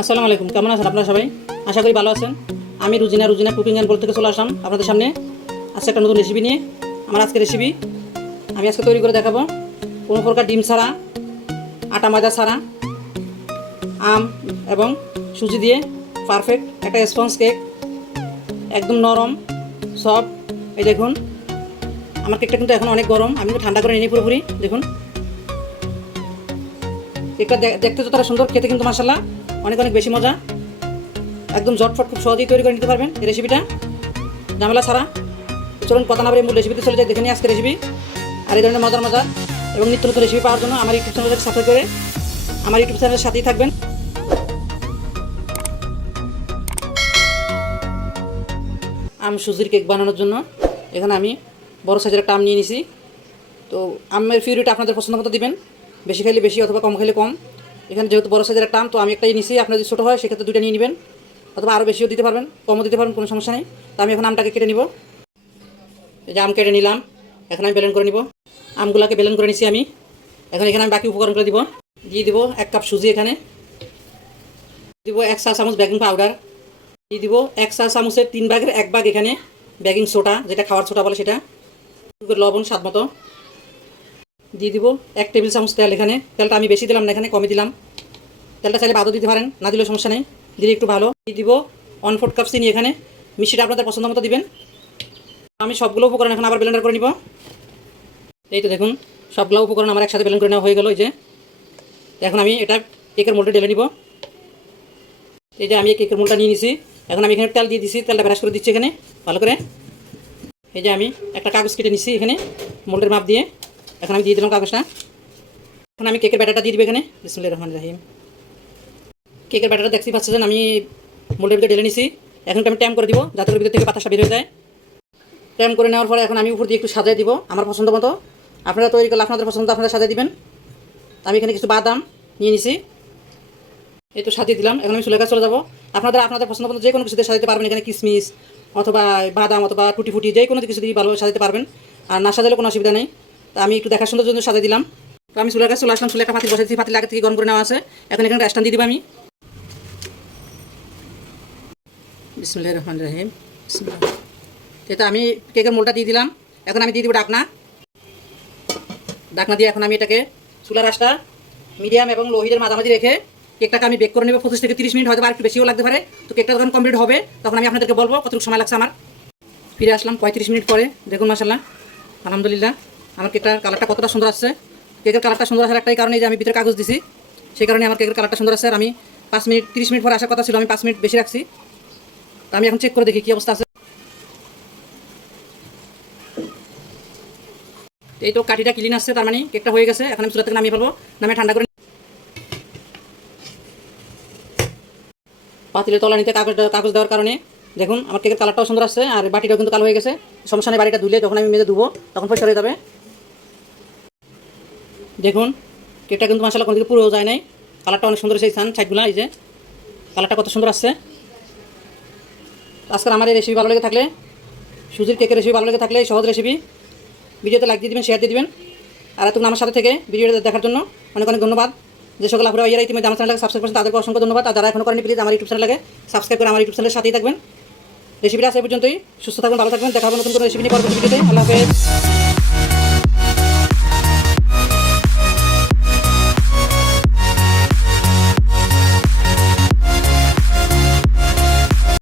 আসসালামু আলাইকুম, কেমন আছেন আপনারা সবাই? আশা করি ভালো আছেন। আমি রুজিনা রুজিনা কুকিং অ্যান্ড বল থেকে চলে আসলাম আপনাদের সামনে। আজকে একটা নতুন রেসিপি নিয়ে। আমার আজকে রেসিপি আমি আজকে তৈরি করে দেখাবো। কোনো প্রকার ডিম ছাড়া, আটা ময়দা ছাড়া, আম এবং সুজি দিয়ে পারফেক্ট একটা স্পঞ্জ কেক একদম নরম সফট এই দেখুন, আমার কেকটা কিন্তু এখন অনেক গরম। আমি ঠান্ডা করে নিই পুরোপুরি। দেখুন কেকটা দেখতে যতটা সুন্দর, খেতে কিন্তু মাসাল্লাহ অনেক অনেক বেশি মজা। একদম ঝটফট খুব সহজেই তৈরি করে নিতে পারবেন এই রেসিপিটা ঝামেলা ছাড়া। চলুন, কথা না বলে মূল রেসিপিতে চলে যাই, দেখে নিই আজকে রেসিপি আর এই ধরনের মজার মজার এবং নিত্য নতুন রেসিপি পাওয়ার জন্য আমার ইউটিউব চ্যানেলটাকে সাবস্ক্রাইব করে আমার ইউটিউব চ্যানেলের সাথেই থাকবেন। আম, সুজির কেক বানানোর জন্য এখানে আমি বড় সাইজের একটা আম নিয়ে নিছি। তো আমের ফিউরিটা আপনাদের পছন্দ মতো দিবেন। বেশি খাইলে বেশি অথবা কম খাইলে কম। এখানে যেহেতু বড় সাইজের একটা আম, তো আমি একটাই নিছি, আপনার যদি ছোটো হয়, সেক্ষেত্রে দুইটা নিয়ে নেবেন। অথবা আরও বেশিও দিতে পারবেন, কমও দিতে পারবেন, কোনো সমস্যা নেই। তো আমি এখন আমটাকে কেটে নিব। এই যে আম কেটে নিলাম, এখন আমি বেলেন করে নিব। আমগুলাকে বেলেন করে নিছি আমি। এখন এখানে আমি বাকি উপকরণগুলো দিব। দিয়ে দিব এক কাপ সুজি এখানে। দিব এক চা চামচ বেকিং পাউডার। দিয়ে দিব এক চা চামচের তিন ভাগের এক ভাগ এখানে বেকিং সোডা, যেটা খাওয়ার সোডা বলে সেটা। লবণ স্বাদ মতো। দিয়ে দিব এক টেবিল চামচ তেল এখানে। তেলটা আমি বেশি দিলাম না এখানে কমে দিলাম। তেলটা চাইলে বাদও দিতে পারেন, না দিলেও সমস্যা নেই। দিলে একটু ভালো। দিয়ে দিব ওয়ান ফোর্থ কাপ চিনি এখানে। মিষ্টিটা আপনাদের পছন্দ মতো দিবেন। আমি সবগুলো উপকরণ এখন আবার ব্লেন্ডার করে নিব। এই তো দেখুন, সবগুলো উপকরণ আমার একসাথে ব্লেন্ড করে নেওয়া হয়ে গেল, এই যে। এখন আমি এটা কেকের মোল্ডে ঢেলে নিব। এই যে আমি কেকের মোলটা নিয়ে নিছি। এখন আমি এখানে তেল দিয়ে দিছি, তেলটা ব্রাশ করে দিচ্ছি এখানে, ভালো করে। এই যে আমি একটা কাগজ কেটে নিছি এখানে মোল্ডের মাপ দিয়ে। এখন আমি দিয়ে দিলাম কাগজটা। এখন আমি কেকের ব্যাটারটা দিয়ে দিব এখানে। বিসমুল্লাহ রহমান রাহিম। কেকের ব্যাটারটা দেখতে পাচ্ছেন, আমি মোল্ডের ভিতরে ঢেলে নিছি। এখন আমি ট্যাম করে দিব, যাতে ভিতর থেকে বাতাসটা বের হয়ে যায়। ট্যাম করে নেওয়ার পরে এখন আমি উপর দিয়ে একটু সাজিয়ে দিব, আমার পছন্দ মতো। আপনারা তৈরি করলে আপনাদের পছন্দ, আপনারা সাজিয়ে দিবেন। আমি এখানে কিছু বাদাম নিয়ে নিছি। এই তো সাজিয়ে দিলাম, এখন আমি চুলের কাছে চলে যাব। আপনাদের আপনাদের পছন্দ মতো যে কোনো কিছুতে সাজাতে পারবেন এখানে কিশমিশ অথবা বাদাম অথবা টুটি ফুটি যে কোনো কিছু দিয়ে ভালোভাবে সাজাতে পারবেন। আর না সাজালে কোনো অসুবিধা নেই। তা আমি একটু দেখার সুন্দর জন্য সাজিয়ে দিলাম। তো আমি চুলের কাছে চলে আসলাম, চুলে একটা পাতিল বসাইছি, পাতিল আগে থেকে গরম করে নেওয়া আছে। এখন এখানে রেস্টান দিয়ে দিব আমি। বিসমুল্লাহ রহমান রহিম। বিসমিল্লাহ। এটা আমি কেকের মোলটা দিয়ে দিলাম। এখন আমি দিয়ে দিব ডাকনা। ডাকনা দিয়ে এখন আমি এটাকে চুলার রাসটা মিডিয়াম এবং লো হিটের মাঝামাঝি রেখে কেকটাকে আমি বেক করে নেব পঁচিশ থেকে তিরিশ মিনিট হয়তো আর একটু বেশিও লাগতে পারে। তো কেকটা যখন কমপ্লিট হবে, তখন আমি আপনাদেরকে বলব কতটুকু সময় লাগছে আমার। ফিরে আসলাম পঁয়ত্রিশ মিনিট পরে। দেখুন মাসাল্লাহ আলহামদুলিল্লাহ। আমার কেকটার কালারটা কতটা সুন্দর আসছে। কেকের কালারটা সুন্দর আসার একটাই কারণে যে আমি ভিতরে কাগজ দিছি, সেই কারণে আমার কেকের কালারটা সুন্দর আসছে আর আমি পাঁচ মিনিট, তিরিশ মিনিট পরে আসার কথা ছিল, আমি পাঁচ মিনিট বেশি রাখছি। তো আমি এখন চেক করে দেখি কী অবস্থা আছে। এই তো কাঠিটা ক্লিন আসছে, তার মানে কেকটা হয়ে গেছে। এখন আমি চুলা থেকে নামিয়ে ফেলব নামে ঠান্ডা করে পাতিলের তলা নিতে কাগজ কাগজ দেওয়ার কারণে। দেখুন, আমার কেকের কালারটাও সুন্দর আসছে, আর বাটিটাও কিন্তু কালো হয়ে গেছে। সমস্যা নেই বাড়িটা ধুলে যখন আমি মেজে ধুবো, তখন পরিষ্কার হয়ে যাবে। দেখুন, কেকটা কিন্তু মশলা কোনো দিকে পুরো যায় নাই। কালারটা অনেক সুন্দর সেই স্থান সাইডগুলো এই যে। কালারটা কত সুন্দর আসছে। আজকাল আমার এই রেসিপি ভালো লেগে থাকলে, সুজির কেকের রেসিপি ভালো লেগে থাকলে সহজ রেসিপি ভিডিওতে লাইক দিয়ে দিবেন শেয়ার দিয়ে দিবেন। আর এতক্ষণ আমার সাথে থেকে ভিডিওটা দেখার জন্য অনেক অনেক ধন্যবাদ। যে সকল আপনারা ইয়েরা ইতিমধ্যে আমার চ্যানেলকে সাবস্ক্রাইব করেছেন তাদেরকে অসংখ্য ধন্যবাদ। আর যারা এখনও করেনি প্লিজ আমার ইউটিউব চ্যানেলকে সাবস্ক্রাইব করে আমার ইউটিউব চ্যানেলের সাথেই থাকবেন। রেসিপিটা আছে পর্যন্তই। সুস্থ থাকবেন, ভালো থাকবেন। দেখা হবে নতুন কোনো রেসিপি নিয়ে পরবর্তী ভিডিওতে আল্লাহ হাফেজ।